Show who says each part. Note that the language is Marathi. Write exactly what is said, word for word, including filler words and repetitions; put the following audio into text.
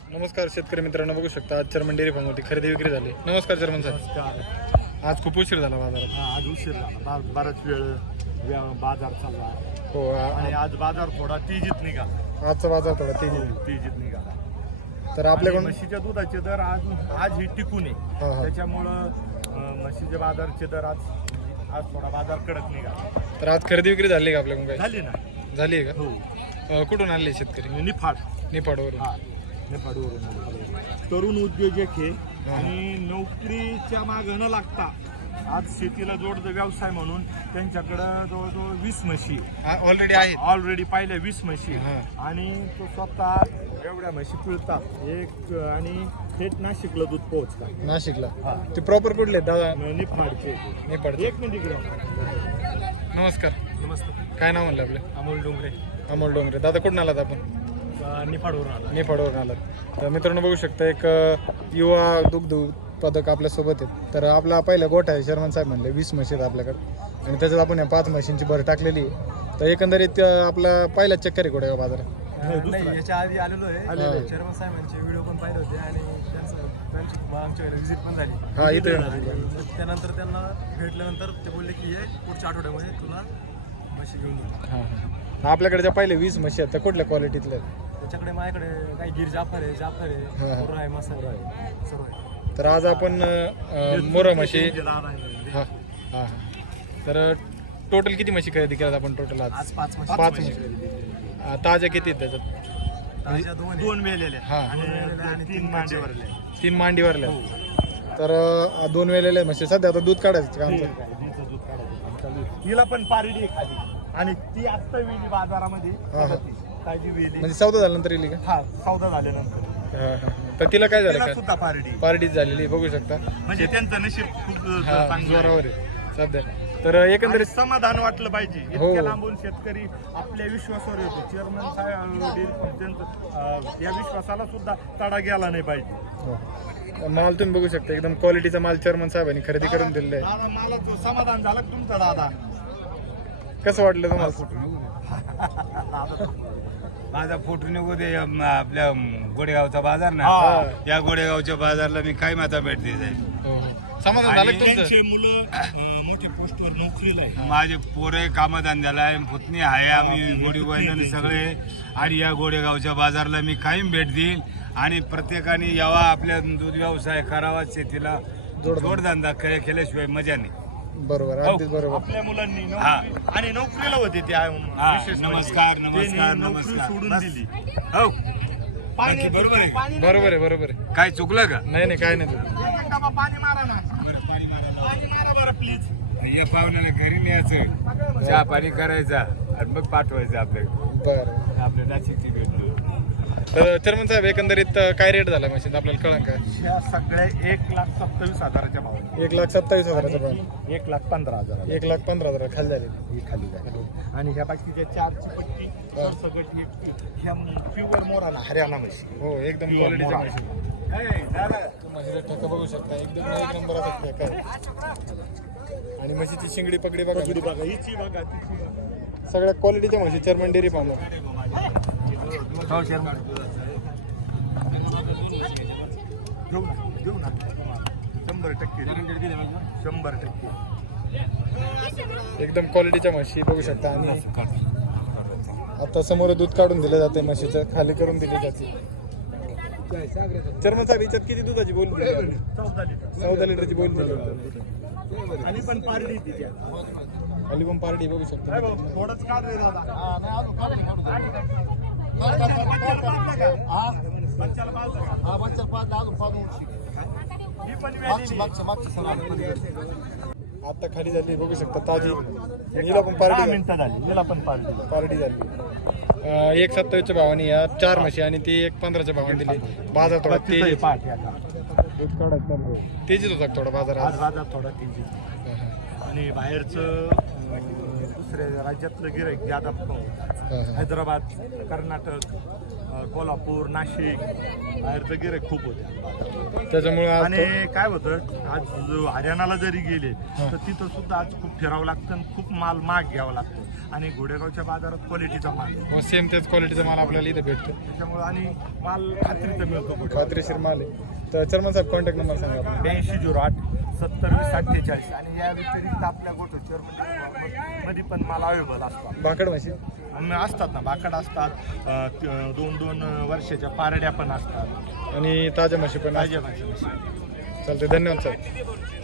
Speaker 1: नमस्कार शेतकरी मित्रांनो, बघू शकता आज चर्मन डेअरी फार्म होती खरेदी विक्री झाली. नमस्कार चर्मन साहेब.
Speaker 2: नमस्कार.
Speaker 1: आज खूप उशीर झाला बाजारात.
Speaker 2: हा, आज उशीर झाला. बा- बराच वेळ व्या- बाजार चालला
Speaker 1: हो
Speaker 2: आणि आज बाजार थोडा तेजीत निघाला.
Speaker 1: आजचा बाजार थोडा तेजी.
Speaker 2: तेजीत निघाला
Speaker 1: तर
Speaker 2: आणि
Speaker 1: आपल्याकडून
Speaker 2: म्हशीच्या दुधाचे दर आज आज ही टिकून आहे.
Speaker 1: हा, हा.
Speaker 2: त्याच्यामुळं अं, म्हशीच्या बाजारचे दर आज आज थोडा बाजार कडक निघाला.
Speaker 1: तर आज खरेदी विक्री झाली का आपल्याकडून काही?
Speaker 2: झाली ना.
Speaker 1: झाली आहे का?
Speaker 2: हो.
Speaker 1: अं, कुठून आणले शेतकरी?
Speaker 2: निफाड.
Speaker 1: निपाडवरून.
Speaker 2: हा, निफाडवरून आले. तरुण उद्योजक हे आणि नोकरीच्या मागं न लागता आज शेतीला जोड व्यवसाय म्हणून त्यांच्याकडं जवळजवळ वीस म्हशी आहे.
Speaker 1: ऑलरेडी आहे.
Speaker 2: ऑलरेडी पाहिल्या वीस म्हशी
Speaker 1: हा.
Speaker 2: आणि तो स्वतः एवढ्या म्हशी पिळतात एक आणि थेट नाशिकला दूध पोहोचतात.
Speaker 1: नाशिकला.
Speaker 2: हा.
Speaker 1: ते प्रॉपर कुठले दादा?
Speaker 2: निफाडचे.
Speaker 1: निपाड.
Speaker 2: एक मिनिट इकडे.
Speaker 1: नमस्कार.
Speaker 2: नमस्ते.
Speaker 1: काय नाव म्हणलं आपलं?
Speaker 2: अमोल डोंगरे.
Speaker 1: अमोल डोंगरे. दादा कुठून आलात आपण?
Speaker 2: निफाडवरून आला.
Speaker 1: निपाडवरून आलात. तर मित्रांनो बघू शकता एक अ, युवा दुग्ध उत्पादक आपल्यासोबत आहेत. तर आपला पहिला गोठा आहे, शर्मन साहेब म्हणले वीस म्हशी आहेत आपल्याकडे आणि त्याच्यात आपण या पाच म्हशींची भर टाकलेली आहे. तर एकंदरीत अ, आपला पहिला चक्कर आहे कुठे बाजारात?
Speaker 2: नाही,
Speaker 3: याच्या आधी आलेलो आहे.
Speaker 1: आलेलो आहे.
Speaker 3: चर्मन साहेबांचे व्हिडिओ पण पाहिले होते आणि त्यांचं त्यांची आमच्याकडे व्हिजिट पण झाली.
Speaker 1: हा, इथे
Speaker 3: मग त्यानंतर त्यांना भेटल्यानंतर ते बोलले की हे पुढच्या आठवड्यामध्ये तुला म्हशी घेऊन येऊ.
Speaker 1: हां हां. आपल्याकडे ज्या पहिले वीस म्हशी आहेत त्या कुठल्या क्वालिटीतल्या आहेत?
Speaker 3: त्याच्याकडे माझ्याकडे काही गिर जाफर आहे, जाफर
Speaker 1: हा.
Speaker 3: आहे, मुर्रा आहे, मसाला आहे, सर्व आहे.
Speaker 1: तर आज आपण अ, मोरा म्हशी. हां हां. तर टोटल किती म्हशी खरेदी केल्यात आपण टोटल आज?
Speaker 3: आज पाच म्हशी.
Speaker 1: पाच म्हशी. अ, ताज्या किती आहेत त्याच्यात?
Speaker 3: ताज्या दोन आहे.
Speaker 2: दोन वेलेले
Speaker 1: हा.
Speaker 2: आणि तीन मांडीवरले.
Speaker 1: तीन मांडीवरल्या. तर अ, दोन वेळेले म्हशी सध्या आता दूध काढायचं का आमचं?
Speaker 2: हिचं दूध काढायचं चालू आहे. हिला पण पारडी आहे खाली आणि ती आत्ता वेली बाजारामध्ये
Speaker 1: हा, हा.
Speaker 2: ताजी वेली.
Speaker 1: म्हणजे सौदा झाल्यानंतर येईल का?
Speaker 2: हा, सौदा झाल्यानंतर
Speaker 1: हां हां. तर तिला काय झालं
Speaker 2: तिला
Speaker 1: का?
Speaker 2: सुद्धा पारडी.
Speaker 1: पार्टीच झालेली आहे, बघू शकता.
Speaker 2: म्हणजे त्यांचं नशीब खूप
Speaker 1: हा,
Speaker 2: चांगलं आहे.
Speaker 1: जोरावर आहे सध्या. तर
Speaker 2: आणि
Speaker 1: एकंदरीत
Speaker 2: समाधान वाटलं पाहिजे.
Speaker 1: हो.
Speaker 2: इतक्या लांबून शेतकरी आपल्या विश्वासावर येतो. चेअरमन साहेब त्यांचं अं, या विश्वासाला सुद्धा तडा गेला नाही पाहिजे.
Speaker 1: हो. माल तुम्ही बघू शकता, एकदम क्वालिटीचा माल चेअरमन साहेबांनी खरेदी करून दिलेला आहे.
Speaker 2: दादा, मला तो समाधान झालं का तुमचा दादा?
Speaker 1: कसं वाटलं तुम्हाला?
Speaker 4: माझा फोटो निघू दे अम, आपल्या अम, गोडेगावचा बाजार ना.
Speaker 2: हा.
Speaker 4: या गोडेगावच्या बाजारला मी काय माता भेटते जाईल.
Speaker 1: हो हो. समाधान झालं का तुमचं?
Speaker 2: त्यांचे मुलं अं, मोठ्या पोस्टवर नोकरीला आहे.
Speaker 4: माझे पोरे कामधंद्याला आहे, पुतणी आहे, आम्ही गोडी बहिणी सगळे. आणि या गोडेगावच्या बाजारला मी कायम भेट देईल आणि प्रत्येकाने यावा, आपल्या दूध व्यवसाय करावा, शेतीला
Speaker 1: जोडधंदा.
Speaker 4: जोडधंदा के- केल्याशिवाय मजा नाही.
Speaker 1: बरोबर,
Speaker 2: हो,
Speaker 1: अगदीच बरोबर.
Speaker 2: आपल्या मुलांनी
Speaker 4: हा.
Speaker 2: नोकरी आणि नोकरीला होते ते आहे,
Speaker 4: हा,
Speaker 2: विशेष म्हणजे.
Speaker 4: नमस्कार, नमस्कार,
Speaker 2: त्यांनी नोकरी
Speaker 4: नमस्कार.
Speaker 2: सोडून
Speaker 4: बस.
Speaker 2: दिली.
Speaker 4: हो,
Speaker 2: पाणी
Speaker 4: बाकी बरोबर आहे.
Speaker 2: पाणी
Speaker 1: बरोबर आहे, बरोबर आहे.
Speaker 4: काय चुकलं का?
Speaker 1: नाही नाही, काय नाही तुझं.
Speaker 2: एक एक डबा पाणी मारा ना. पाणी मारा बरं प्लीज.
Speaker 4: या पाहुण्याला घरी न्यायचं, चहा पाणी करायचा आणि मग पाठवायचं आपल्याकडे.
Speaker 1: बरं.
Speaker 4: आपल्या नाशिकची भेट.
Speaker 1: तर चेअरमन साहेब एकंदरीत अ, काय रेट झाला मशीन आपल्याला कळलं काय?
Speaker 2: ह्या सगळ्या एक लाख सत्तावीस हजाराच्या भाव.
Speaker 1: एक लाख सत्तावीस हजाराचा भाव.
Speaker 2: एक लाख पंधरा हजार
Speaker 1: एक लाख पंधरा हजार खाली झाले.
Speaker 2: ही खाली झाली. आणि ह्या बाकीच्या चारची पट्टी सरसकट ही ह्या प्युअर मोराला हरियाणा म्हशी.
Speaker 1: हो, एकदम क्वालिटीच्या मशीन. म्हशीचा ठेका बघू शकता, एकदम एक नंबरचा ठेका आहे. आणि म्हशीची शिंगडी पगडी बघा.
Speaker 2: पगडी बघा, हिची बघा, तिची बघा.
Speaker 1: सगळ्या क्वालिटीच्या म्हशी चेअरमन डेअरी फार्म.
Speaker 4: हो शर्मा.
Speaker 2: घेऊ ना, घेऊ ना. शंभर टक्के शंभर टक्के
Speaker 1: एकदम क्वालिटीच्या म्हशी बघू शकता. आणि आता समोर दूध काढून दिलं जाते, म्हशीचं खाली करून दिली जाते. चेअरमन साहेब याच्यात किती दुधाची बोल दिली आपण?
Speaker 2: चौदा लिटर.
Speaker 1: चौदा लिटरची बोल दिली.
Speaker 2: आणि पण पारडी ती त्या.
Speaker 1: खाली पण पार्टी बघू
Speaker 2: काय
Speaker 1: शकता.
Speaker 2: भाऊ, थोडंच काढ रे दादा. बच्चाला पाच का? ही पण वेलेली आहे.
Speaker 1: आता खाली झाली बघू शकता ताजी. हिला पण
Speaker 2: दहा
Speaker 1: पार्टी
Speaker 2: मिनिटं झाली, हिला पण पारडी.
Speaker 1: पार्टी झाली. अं, एक सत्तावीसच्या भावाने या चार म्हशी आणि ती एक पंधराच्या भावाने दिली. बाजार थोडा
Speaker 2: तिथंही
Speaker 1: तेज
Speaker 2: पाठ आहे आता.
Speaker 1: तेजीत होता थोडा बाजार
Speaker 2: आज
Speaker 1: आज.
Speaker 2: बाजार थोडा तेजी. आणि बाहेरचं अं, दुसऱ्या राज्यातलं गिराईक ज्यादा होतं. हैदराबाद, कर्नाटक, अं, कोल्हापूर, नाशिक बाहेरचं गिऱ्हाईक खूप होते.
Speaker 1: त्याच्यामुळे आज
Speaker 2: आणि काय होतं, आज जो हरियाणाला जरी गेले तर तिथं सुद्धा आज खूप फिरावं लागतं आणि खूप माल महाग घ्यावा लागतो. आणि घोडेगावच्या बाजारात क्वालिटीचा माल आहे.
Speaker 1: सेम तेच क्वालिटीचा माल आपल्याला इथे भेटतो,
Speaker 2: त्याच्यामुळे आणि माल खात्रीचा मिळतो.
Speaker 1: खात्रीशीर माल आहे. तर चर्मन साहेब कॉन्टॅक्ट नंबर सांगा आपला.
Speaker 2: ब्याऐंशी झिरो आठ सत्तर वीस अठ्ठेचाळीस. आणि या व्यतिरिक्त आपल्या गोठ्याच्या मध्ये पण माल अवेलेबल असतात.
Speaker 1: भाकड म्हशी
Speaker 2: आणि असतात ना, भाकड असतात, अं, त- दोन दोन वर्षाच्या पारड्या पण असतात,
Speaker 1: आणि ताज्या म्हशी पण
Speaker 2: ताज्या भाज्या.
Speaker 1: चालते. धन्यवाद सर.